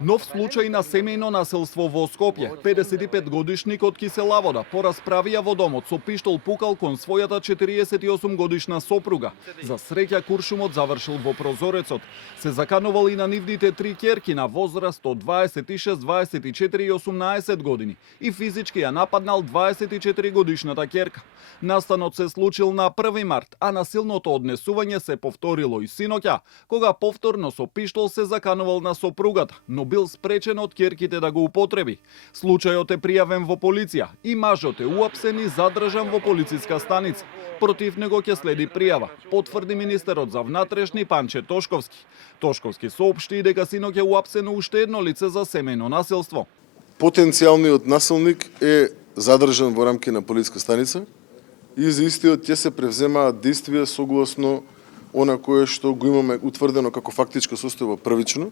Нов случај на семејно насилство во Скопје. 55-годишник од Киселавода порасправија во домот со пиштол пукал кон својата 48-годишна сопруга. За среќа куршумот завршил во прозорецот. Се заканувал и на нивните три ќерки на возраст од 26, 24 и 18 години и физички ја нападнал 24-годишната ќерка. Настанот се случил на 1 март, а насилното однесување се повторило и синоќа, кога повторно со пиштол се заканувал на сопругата, но бил спречен од ќерките да го употреби. Случајот е пријавен во полиција и мажот е уапсен и задржан во полициска станица. Против него ќе следи пријава, потврди министерот за внатрешни Панче Тошковски. Тошковски соопшти дека синоќа е уапсено уште едно лице за семејно насилство. Потенцијалниот насилник е задржан во рамки на полициска станица и за истиот ќе се превземаат действија согласно она кое што го имаме утврдено како фактичка состојба првично.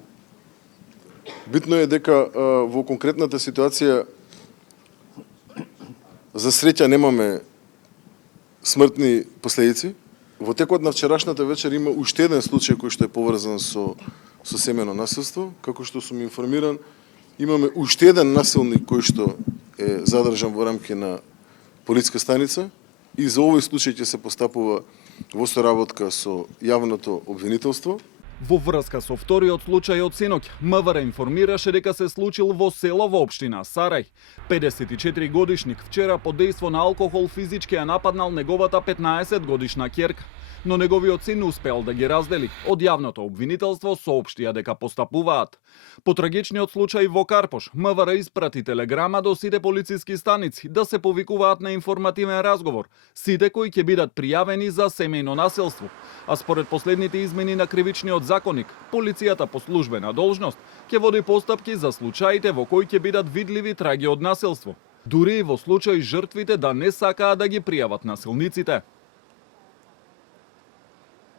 Битно е дека во конкретната ситуација за среќа немаме смртни последици. Во текот на вчерашната вечер има уште еден случај кој што е поврзан со семејно насилство. Како што сум информиран, имаме уште еден насилник кој што е задржан во рамки на полициска станица и за овој случај ќе се постапува во соработка со јавното обвинителство. Во врска со вториот случај од синоќа, МВР информираше дека се случил во село во општина Сарај. 54 годишник вчера под дејство на алкохол физички ја нападнал неговата 15 годишна ќерка, но неговиот син успеал да ги раздели. Од јавното обвинителство соопштија дека постапуваат. По трагичниот случај во Карпош, МВР испрати телеграма до сите полициски станици да се повикуваат на информативен разговор, сите кои ќе бидат пријавени за семејно насилство. А според последните измени на кривичниот законник, полицијата по службена должност ќе води постапки за случаите во кои ќе бидат видливи траги од насилство. Дури и во случај жртвите да не сакаат да ги пријават насилниците.